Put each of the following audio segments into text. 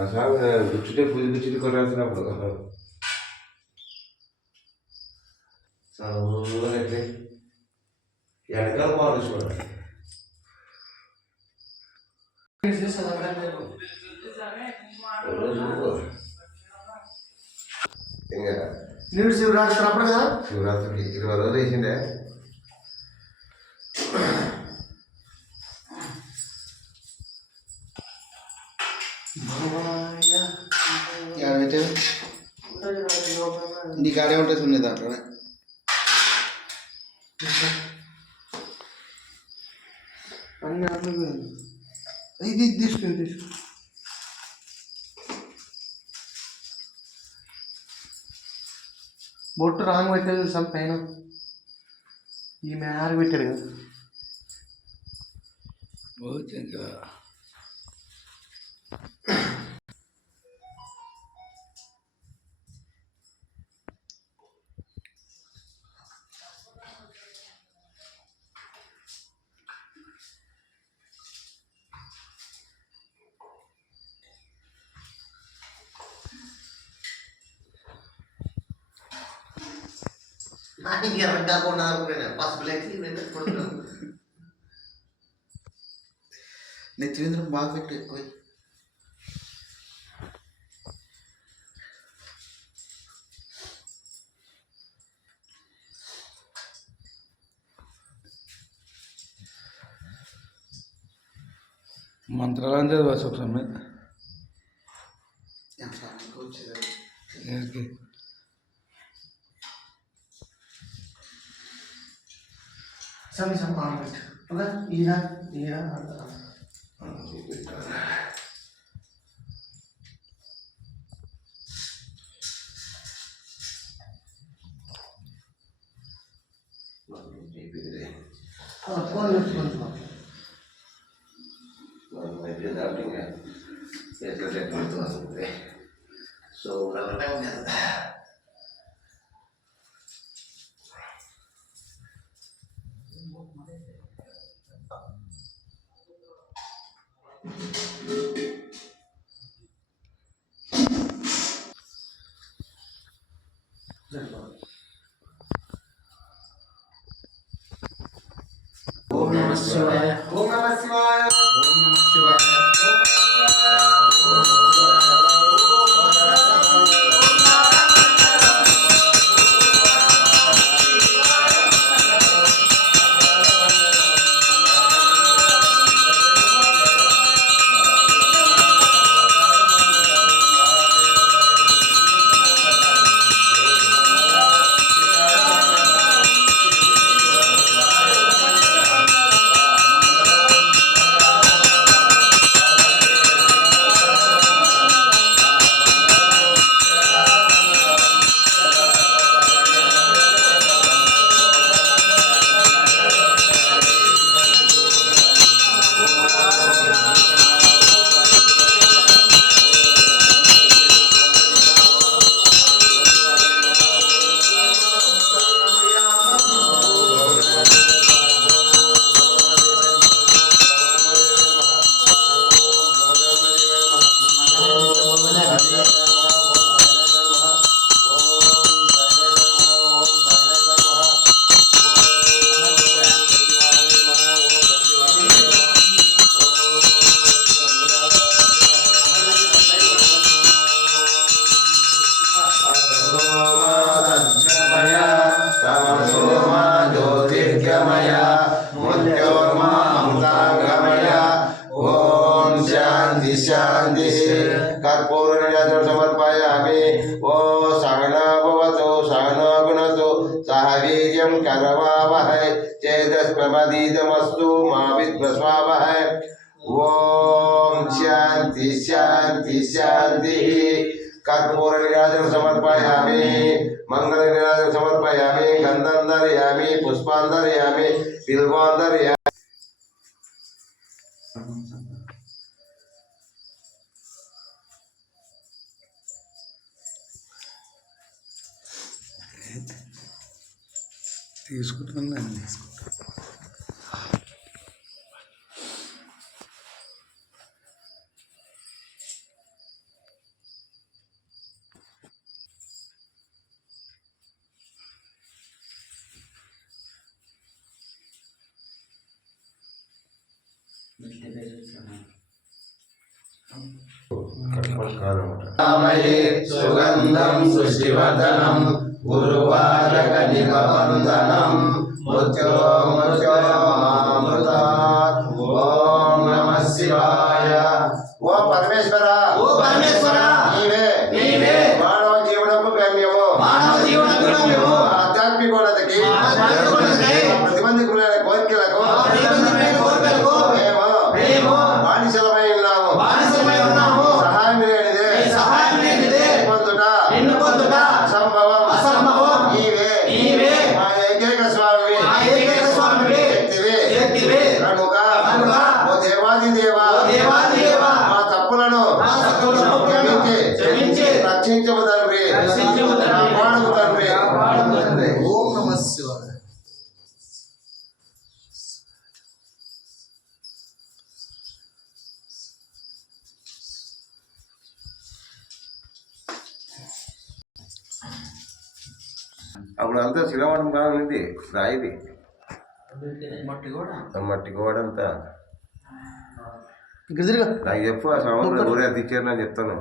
అసలు కూర్చుంటే పూజ కొట్టాల్సినప్పుడు చదువులైతే వెనకాల బాగుంది చూడండి. ఇంకా నేను శివరాత్రి అప్పుడు కదా శివరాత్రికి 20 రోజులు వేసిండే. నీ కాడే ఉంటుంది ఉన్నాయి దాంట్లోనే. ఇది తీసుకుని బొట్టు రాంగ్ పెట్టేది చూసాం పైన. ఈ మేర పెట్టాడు కదా. నెత్తివేంద్రం బాగా పెట్టు ఎక్కువ. మంత్రాలను చదివా సుఖమే వచ్చేది సమీసం పెట్టు ఓకే. ఈయన ఫోన్ పెట్టుకుంటున్నాం. సో ఓం నమః శివాయ. ఓం నమః శివాయ. ఓం నమః శివాయ. शांति कर्पूर समर्पयामि। ओ सहना भवतु सहना गुणतु सह वीर्यं करवावहै चेदस्प्रमदीतमस्तु मा विद्विषावहै। ओम शांति शांति शांति। कर्पूर नीराजन समर्पयामि मंगल नीराजन समर्पयामि गंधं धरयामि पुष्पान् धरयामि बिल्वान् धरयामि। తీసుకుంటున్నాను. రామయే సుగంధం సృష్టివర్ధనం గురువారక నిగమందనం మృత్యోమృతాత్ ఓం నమః శివాయ. ఓ పరమేశ్వర నీవే మానవ జీవనకు గమ్యము ఆధ్యాత్మికోన్నతికి ప్రతిబంధకులైన కోరికలకు మేము బానిసలమై ఉన్నాము. సహాయం లేనిదే పొందుట అసంభవం. నీవే మా ఏకైక స్వామివి శక్తివే కనుక ఓ దేవాదిదేవా మా తప్పులను క్షమించి రక్షించము తండ్రి, కాపాడము తండ్రి. ఓం నమః శివాయ. అప్పుడు అంతా శిలవటం కావాలండి, రాయిది మట్టి గోడంతా. నాకు చెప్పు ఆ సంవత్సరం ఊరే తెచ్చారు నేను చెప్తాను.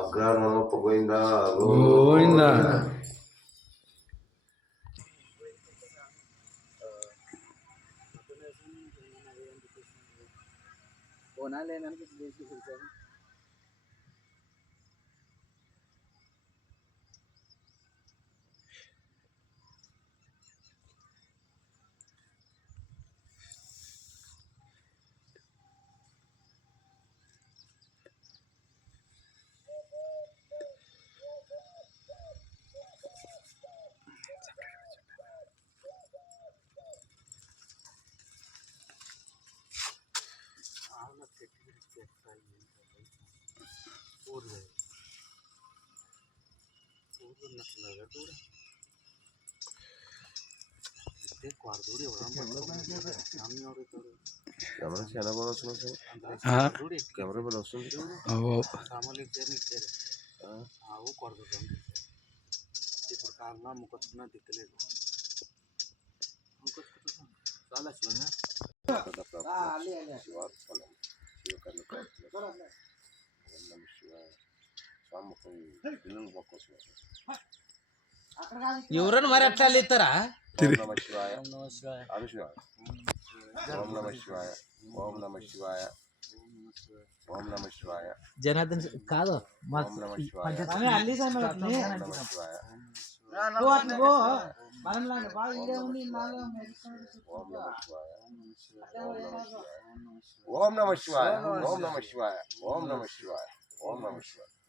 అగ్రహణమప్ప గోవిందా గోవిందా. కెమెరా చాలా బాగా వస్తుంది. కెమెరా బాగా వస్తుంది. ఇప్పుడు కారణం అమ్ముకొచ్చుకున్నా దిక్కులేదు. ఎవరన్నా మరి అట్లా ఇస్తారా? ఓం నమ శివాయ. ఓం నమ శివాయ. ఓం నమ శివాయ. ఓం నమ శివాయ. జనార్దన్ కాదు మా ఓం నమ శివాయ. అల్లి ఓం నమ శివాయ. మనం ఓం నమ శివాయ. ఓం నమ శివాయ. ఓం నమ శివాయ. ఓం నమ శివాయ. ఓం నమ శివాయ.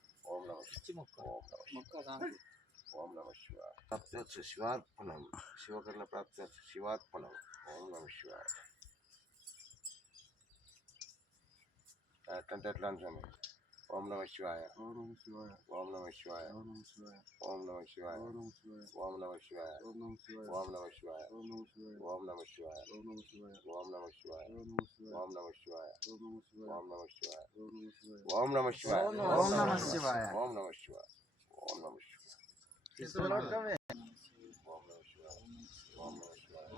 ఓం నమ శివాయ. ప్రాప్త్యర్థ శివార్పణం. శివకర్ణ ప్రాప్త్యర్థ శివార్పణం. ఓం నమ శివాయ. ఎట్లంటే ఎట్లా అంటాను. ఓం నమ శివాయ. ఓం నమ శివాయ. ఓం నమ శివాయ. ఓం నమ శివాయ. ఓం నమ శివాయ. ఓం నమ శివాయ. ఓం నమ శివాయ. ఓం నమ శివాయ. ఓం నమ శివాయ. ఓం నమ శివాయ. ఓం నమ శివాయ. ఓం నమ శివాయ. ఓం నమ శివాయ. ఓం నమ శివాయ. ఓం నమ శివాయ. ఓం నమ శివాయ. ఓం నమ శివాయ. ఓం నమ శివాయ. ఓం నమ శివాయ.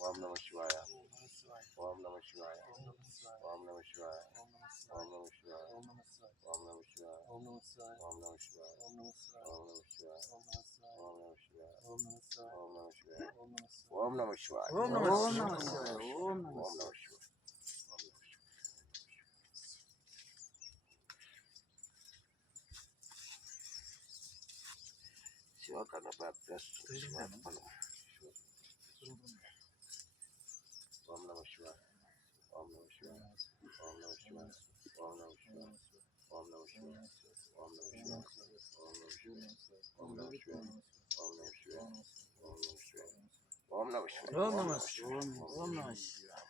ఓం నమ శివాయ ఓం నమ శివాయ ఓం నమ శివాయ ఓం నమ శివాయ ఓం నమ శివాయ ఓం నమ శివాయ ఓం నమ శివాయ ఓం నమ శివాయ ఓం నమ శివాయ ఓం నమ శివాయ ఓం నమ శివాయ ఓం నమ శివాయ ఓం నమ శివాయ ఓం నమ శివాయ ఓం నమ శివాయ ఓం నమ శివాయ శివకర్ణ ప్రాప్తిరస్తు శివార్పణం ఓం నమ శివాయ ఓం నమ శివాయ ఓం నమ శివాయ ఓం నమ శివాయ ఓం నమ శివాయ ఓం నమ శివాయ ఓం నమ శివాయ ఓం నమ శివాయ ఓం నమ శివాయ ఓం నమ శివాయ ఓం నమ శివాయ ఓం నమ శివాయ ఓం నమ శివాయ